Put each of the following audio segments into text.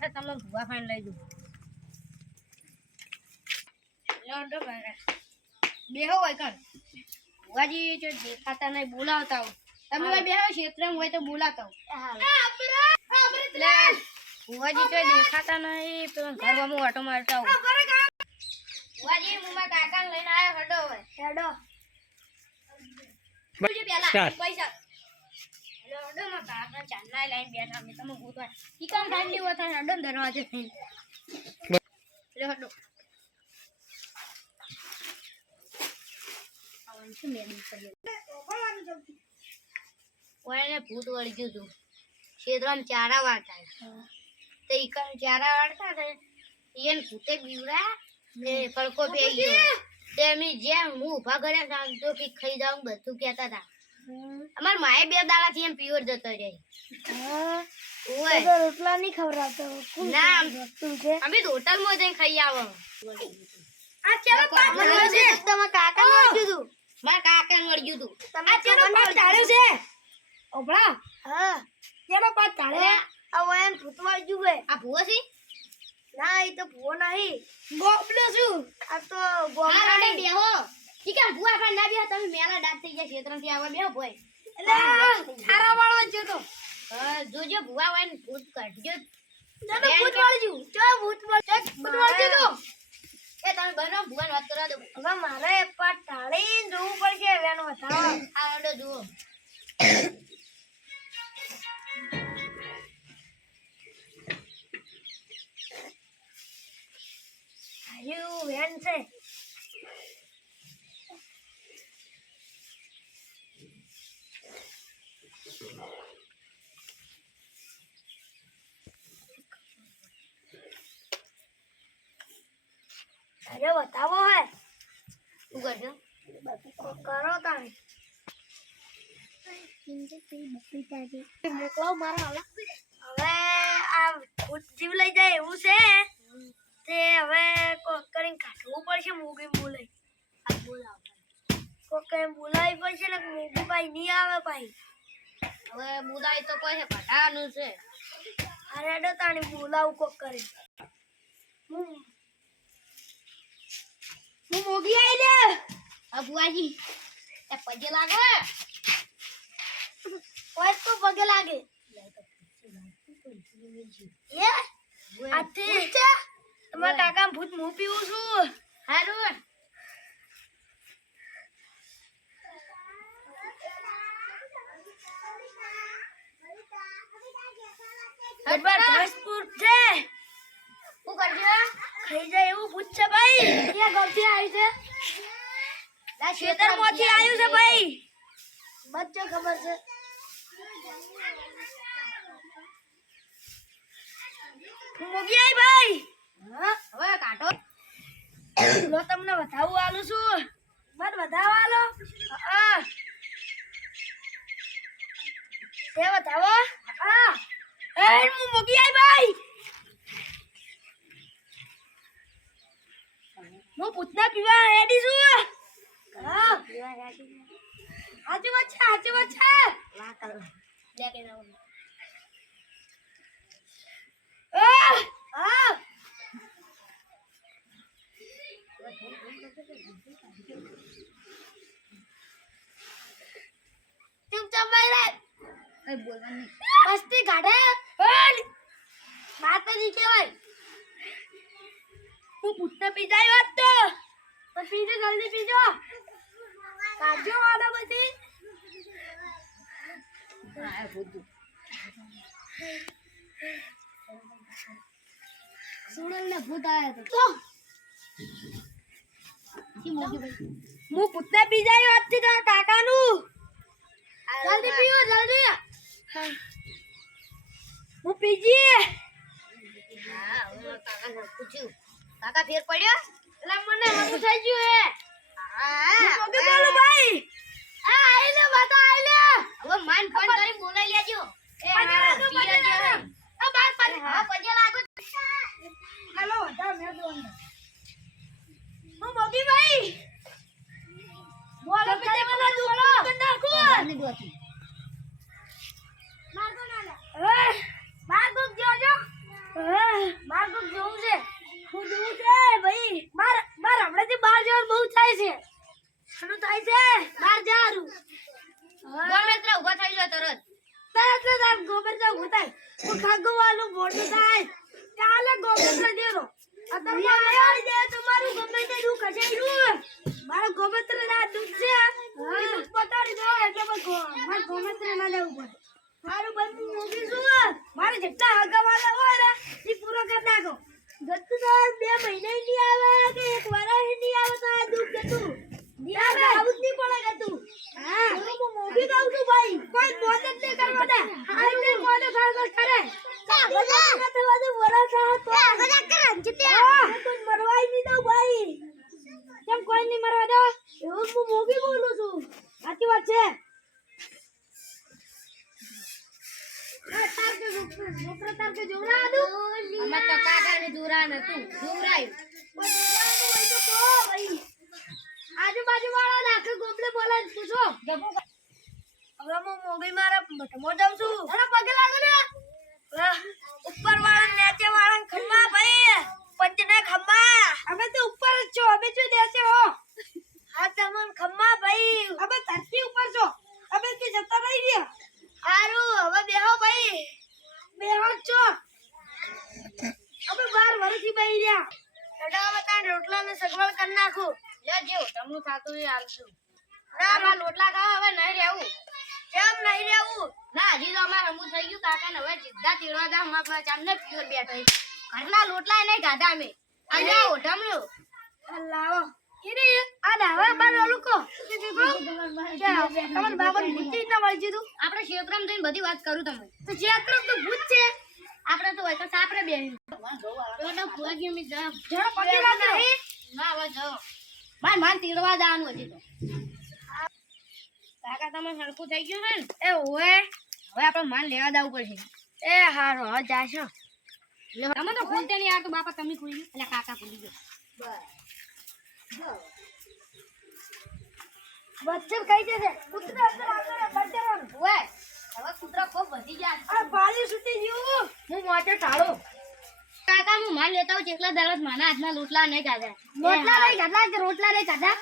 માટે તમને ભૂવા ફાઈન લઈ દઉં લોડો મારા બેહો હોય કર ભૂવાજી જો દેખાતા નહીં બોલાવતા હો તમે ભાઈ બેહો ક્ષેત્રમાં હોય તો બોલાવતા હો ભૂવાજી તો દેખાતા નહીં તો ઘરમાં ઓટો મારતા હો ભૂવાજી હું મારા કાકાને લઈને આવ્યો હડો હોય હેડો પેલા પૈસા લોડો માં કાકા ચાંદના લાઈન બેઠા મે તમે ગોતવા ઈ કામ ઠંડી હોતા હડો દરવાજે થઈ લે હડો આવન શું મેડી કરે ઓયને ભૂત વળી ગયું તું શેદરામ ચારા વાળતા તો ઈ કામ ચારા વાળતા ને ઈન ભૂતે બીવરા ને ફળકો પે ગયો તેમી જેમ હું ઉભા કર્યા શાંતો કે ખાઈ જાઉં બધું કહેતા હતા અમાર માએ 2 દાડા થી એમ પ્યોર જતો રહે ઓય તો રોટલા નહીં ખવરાતો ના તું છે અમે તો હોટલ માં જઈને ખાઈ આવો આ ચેરો પાક ઢાળ્યો છે તમારા કાકા વળગ્યું તું મારા કાકા વળગ્યું તું આ ચેરો પાક ઢાળ્યો છે ઓબળા હા ચેરો પાક ઢાળ્યો આ ઓયન ભૂત વળગ્યું છે આ ભૂવો છે ના ઈ તો ભૂવો નહીં ગોબલો છું આ તો ગોબલા ને બેહો ઈ કે ભૂવા પર ના બેહો તમે મેલા દાંત થઈ ગયા ક્ષેત્રથી આવવા બેહો ભોય એટલે થારા વાળો છે તો જોજો ભૂવા હોય ને ભૂત કાઢજો ના તો ભૂત વાળજો ચો ભૂત વાળજો તો એ તમે બનો ભૂવાન વાત કરવા દો હવે મારે પાટ ઢાળીને જોવું પડશે વેનો બતાવો આ આડો જુઓ આયુ વેન છે અરે બતાવો હે શું કરજો કરો તાણે મોકલો મારા હવે આ ભૂત જીવ લઈ જાય એવું છે તે હવે કોક કરીને કાઢવું પડશે મૂગી બોલાઈ આ બોલાવ કોક કરીને બોલાવી પડશે ને મૂગી ભાઈ નહીં આવે ભાઈ હવે બોલાય તો કોઈ કાઢવાનું છે અરે ડો તાણી બોલાવું કોક કરે હું મોગી આઈ લે અબુઆજી એ પગે લાગો ઓય તો પગે લાગે એ આતે તમારા કાકા ભૂત મો પીવું છું હારું હડબર ધસપુર છે હું કરજો ખાઈ જાય એવું ભૂત છે ભાઈ અહીંયા ગલતી આવી છે ના ખેતરમાંથી આવ્યું છે ભાઈ બચ્ચો ખબર છે મોગી આઈ ભાઈ હા હવે કાઢો લો તમને બતાવું આલું છું મત બતાવો આલો હા તે બતાવો હા એ હું મોગી આઈ ભાઈ હું પૂતના પીવા રેડી છું હા પીવા રેડી હાચી વાત છે વાહ કર લે કે જાવ હા ચૂપચાપ બેઠ રે કઈ બોલવાનું મસ્તી કાઢે માતાજી કહેવાય હું પૂતના પી જાય વાત તો પીજો જલ્દી પીજો કાજો વાળા બધી આ ભૂત સોનલ ને ભૂત આયા તો કી મોગી ભાઈ હું પૂતના પી જાય વાત થી તારા કાકાનું જલ્દી પીઓ જલ્દી હું પીજી હા હું કાકાને પૂછ્યું કાકા ફેર પડ્યો એટલે મને મતું થઈ ગયું હે હા મોગે બોલો ભાઈ આ આઈ લે બતા આઈ લે હવે માન ફોન કરી બોલાઈ લેજો એ આ બાર પર હા પજે લાગો હાલો જા મે દો અંદર હું મોગી ભાઈ બોલો પીતે મને બોલો નાખો ની દોતી માર દો ના લે એ માર દો જોજો એ માર તો જોવું છે હું જોવું છે ભાઈ માર હમણાંથી બહાર જવાનું બહુ થાય છે શું થાય છે બહાર જવાનું ગોમેત્ર ઉભા થઈ જાય તરત ગોમેત્ર ઉભા થાય હું ખાગવાનું મોટું થાય ચાલે ગોમેત્ર દેરો અત્યારે આવી જાય તમારું ગોમેત્ર નું ખસેડ્યું મારો ગોમેત્ર ના દૂધ છે દૂધ પતાડી દો એટલે માર ગોમેત્ર ના જવું પડે મારું બધું મૂકી શું મારે જેટલા હગાવાલા હોય ને એ પૂરો કરી નાખો ગતું તો 2 મહિને નહીં આવે કે 1 વર્ષ નહીં આવે તો આ દુઃખ ગતું નહીં આવે આવું જ નહીં પડે ગતું હા હું મૂકી દઉં છું ભાઈ કોઈ મોદત નહીં કરવા દે આ ને મોદત ખાગર કરે બધા બધું વરસ આ તો બધા કરે જીત્યા કોઈ મરવાય નહીં દઉં ભાઈ કેમ કોઈ નહીં મરવા દો એવું હું મૂકી બોલું છું સાચી વાત છે આજુબાજુ વાળા નાખે ગોબલે બોલા પૂછો હવે હું મોગી મારા મઠમો જાઉં છું પગે લાગો ને ઉપર વાળા નીચે વાળા ખમ્મા ભાઈ પંચને ખમ્મા અમે તો ઉપર જ છો અમે જો દેશે હો હા તમને ખમ્મા ભાઈ અમે ધરતી ઉપર છો અમે કે જતા રહી ગયા હારું હવે બેહો ભાઈ બેહો છો અમે 12 વર્ષથી બેહી રહ્યા એડા બતા રોટલા ને સગવડ કરી નાખું લે જેવ તમનું થાતું એ આલશું ના રોટલા ખાવા હવે નહીં રહેવું કેમ નહીં રહેવું ના હજી તો અમાર રમવું થઈ ગયું કાકા ને હવે સીધા તીડવા જા અમાર ચામને પ્યોર બેઠા ઘરના રોટલા નહીં ખાધા અમે અને ઓઢમણ્યો લાવો ઈરે આ દાવા બાર લોકો તમાર બાબા બુદ્ધિ ના મળી જીતું આપણે ક્ષેત્રમ જઈને બધી વાત કરું તમને તો ક્ષેત્રમ તો ભૂત છે આપણે તો હોય તો સાપરે બેહી તો ભૂગી મી જા જણો પગે લાગે ના હવે જો માન તીડવા જવાનું હજી તો કાકા તમે હરખું થઈ ગયું છે ને એ ઓએ હવે આપણે માન લેવા જવું પડશે એ હારો હવે જાશો તમે તો ખોલતે નહીં યાર તો બાપા તમે ખોલી એટલે કાકા ખોલી ગયો બસ બચ્ચર કઈ જશે કૂતરા અંદર આગળ બચ્ચર ઓએ હવે કૂતરા ખૂબ વધી ગયા આ બાળી સુટી ગયું હું મોટે ટાળો કાકા હું માન લેતા હું ચેકલા દરસ માના હાથના લોટલા નહીં ખાધા લોટલા નહીં ખાધા કે રોટલા નહીં ખાધા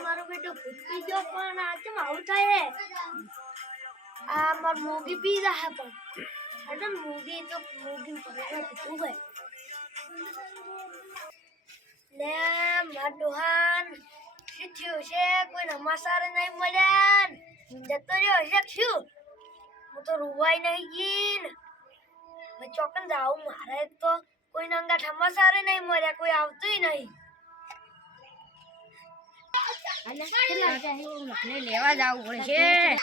મારું બેટો ભૂતકી ગયો પણ આ કેમ આવું થાય આ માર મોગી પી રહ્યા પણ અરે મોગી તો મોગી પકડવા કીધું ભાઈ લે માર ડોહાન શું થયું છે કોઈ નમાસાર નહીં મળ્યા જતો રહ્યો હશે શું હું તો રૂવાય નહીં ગઈ મેં ચોકન જાઉં મારે તો કોઈ નંગા ઠમાસારે નહીં મળ્યા કોઈ આવતું નહીં લેવા જવું પડશે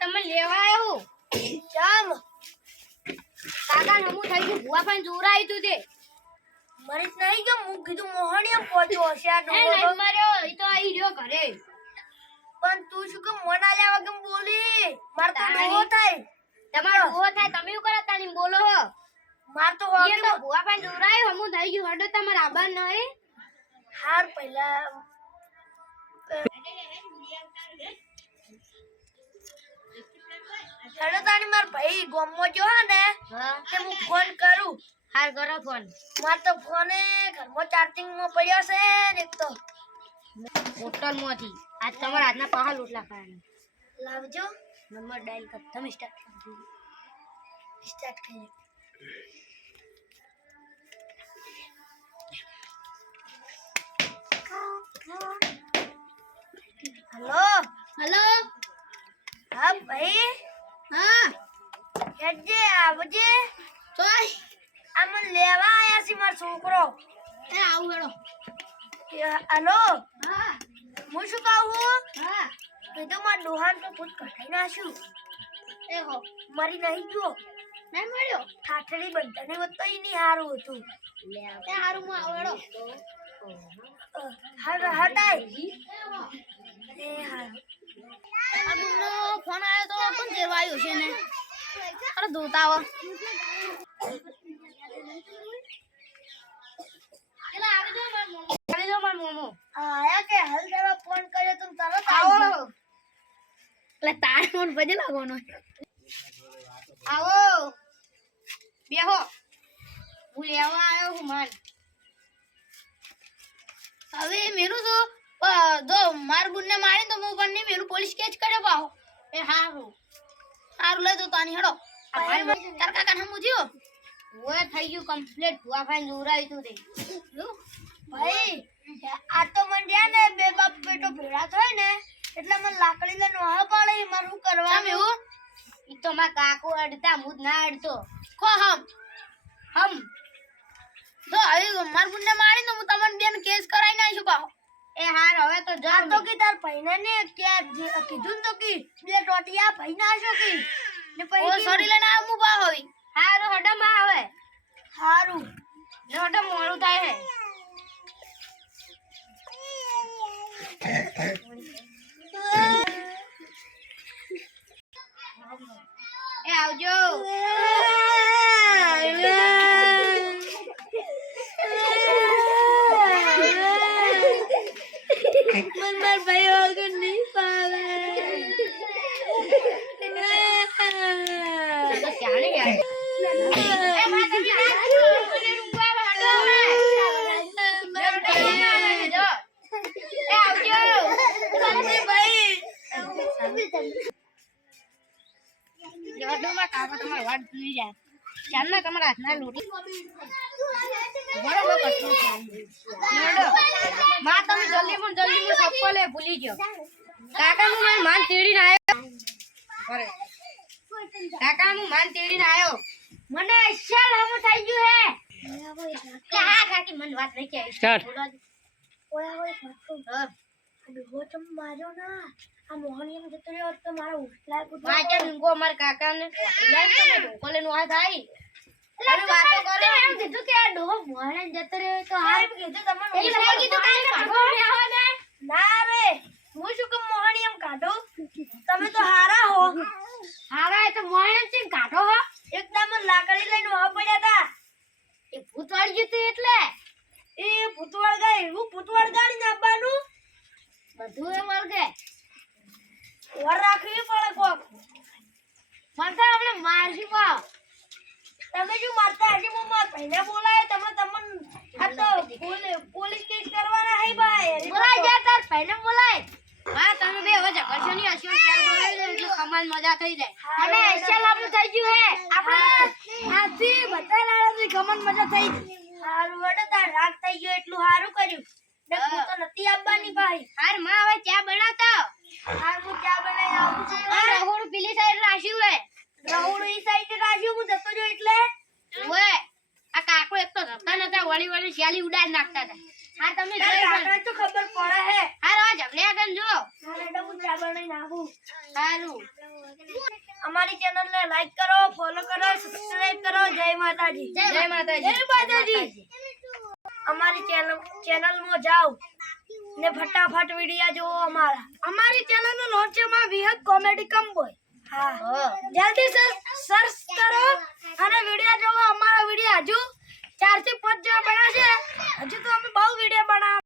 તમે લેવા આવ્યું ચમ કાકા નમું થઈ ગયું ભુવા પણ જોરાયું તું તે મરી નહીં ગયો હું કીધું મોહણીએ પહોંચ્યો હશે આ ડોહો મર્યો ઈ તો આઈ રહ્યો ઘરે પણ તું શું કે મોના લેવા કેમ બોલી માર તો ડોહો થાય તમારો ડોહો થાય તમે શું કરો તાની બોલો માર તો હોગે તો ભુવા પણ જોરાયું હમું થઈ ગયું હડો તમાર આબાર નહીં હાર પહેલા હેડો તાની માર ભાઈ ગોમો જો ને કે હું ફોન કરું હાર કરો ફોન માર તો ફોને ઘરમાં ચાર્જિંગ માં પડ્યો છે ને એક તો હોટલ માંથી આજ તમારા હાથના પાહા લોટલા ખાવાના લાવજો નંબર ડાયલ કર તમે સ્ટાર્ટ કરી हेलो हेलो हाँ भाई हाँ कैसे आवजे तोय अमन लेवा आया सी मार छोकरो ए आऊ हेडो हेलो हाँ હું શું કહું હા એ તો માર ડોહાન તો ભૂત કઢાઈ નાખ્યું એ હો મરી નહીં ગયો નહીં મળ્યો ઠાઠડી બધાને વતઈ ની હારું હતું લે તે હારું માં આવડો હટાય એ હારું અબુનો ફોન આવ્યો તો કોણ દેવાયો છે ને અરે દોતાવો એલા આવી જો માર મોમો આયા કે હાલ જરા ફોન કર્યો તું તરત આવો તો એટલે તારે મને ભજે લાગવાનો આવો બેહો હું લેવા આવ્યો હું માન હવે મેરું તો જો માર બુનને મારી તો હું પણ નહીં મેરું પોલીસ કેસ કરે પાહો એ હારું સારું લઈ તો તાની હેડો તાર કાકા હમું થયો ઓય થઈ ગયું કમ્પ્લીટ ભુવા ભાઈ જોરાઈ તું રે ભાઈ આ તો મને રહ્યા ને બે બાપ બેટો ભેળા થાય ને એટલે મને લાકડી લઈને વાહ પાડે મારું શું કરવાનું એવું ઈ તો મારા કાકો અડતા હું જ ના અડતો ખો હમ તો હવે માર બુનને મારી તો હું તમને બેન કેસ કરાઈ નાખ્યું પાહો એ હાર હવે તો જા તો કે તાર પૈના ને કીધું તો કે બે ટોટિયા પૈના આશો કે ને પછી ઓ સોરી લઈને આવ મુ બા હોઈ હારું હડમ આવે હારું ને હડમ મોડું થાય હે એ આવજો માર ભાઈ વગર નહીં પાવે તો ક્યારે યાર એ માં તમે ના રૂપા હડો એ આવજો ભાઈ જડોમાં કાકા તમાર વાડ ભૂલી જાય ચાલના તમારા હાથના લોટી બરોબર કશું જડો માં તમે જલ્દી પણ ચપ્પલે ભૂલી ગયો કાકા હું માન તેડીને આવ્યો અરે કાકા હું માન તેડીને આવ્યો મને અસલ હમ થઈ ગયું હે કે હા કાકી મને વાત નહીં કે સ્ટાર્ટ ઓય ઓય ડોહો તમ માર્યો ના આ મોહનિયમ જતો રહ્યો તો મારા ઉઠલા કુદવા વાકે નિંગો માર કાકાને લાઈ તો ઢોકોલે નો આ થાય અરે વાતો કરો એમ કીધું કે આ ડોહો મોહણે જતો રહ્યો તો હાર કીધું તમને એ ભાઈ કીધું કાઈ કાઢો આવો ને ના રે હું શું કે મોહનિયમ કાઢો તમે તો હારા હો હારા તો મોહણે ચીન કાઢો હો એકદમ લાકડી લઈને વહા પડ્યા તા એ ભૂત વાળી ગયું તું એટલે એ ભૂતવાળ ગાય એવું ભૂતવાળ ગાડી નાખવાનું બધું એ વળગે ઓર રાખવી પડે કોક મને આપણે મારશી પાવ તમે શું મારતા હજી હું માર પહેલા બોલાય તમે તમને આ તો પોલીસ કેસ કરવાના હે ભાઈ બોલાય જા તાર પહેલે બોલાય હા તમે બે હવે ઝઘડશો નહીં હશો ચાર બોલાવી દે એટલે કમાલ મજા થઈ જાય અને અસલ આપણું થઈ ગયું હે આપણે આથી બધા લાડાથી ગમન મજા થઈ હારું વડે તાર રાગ થઈ ગયો એટલું હારું કર્યું ને હું તો નથી આવવાની ભાઈ હાર માં હવે ચા બનાવતા હાર હું ચા બનાવી આવું છું આ રહોડું પેલી સાઈડ રાખ્યું હે રાઉડ ઈ સાઈડ રાખ્યું હું જતો જો એટલે ઓએ આ કાકો એક તો રસ્તા નતા વળી વળી શિયાલી ઉડાડ નાખતા હતા હા તમે જોઈ કાકા તો ખબર પડે હે હાર આ જમલે આગળ જો હાર એટલે હું ચા બનાવી નાખું સારું અમારી ચેનલ ને લાઈક કરો ફોલો કરો સબસ્ક્રાઇબ કરો જય માતાજી જય માતાજી જય માતાજી અમારી ચેનલ માં જાઓ ને ફટાફટ વિડિયો જોવો અમારી ચેનલ નું નામ છે માં વિહત કોમેડી કમ બોય હા જલ્દી સર્ચ કરો અને વિડિયો જોવો અમારા વિડિયો હજુ 4 થી 5 જેવા બનાવશે હજુ તો અમે બહુ વિડિયો બનાવ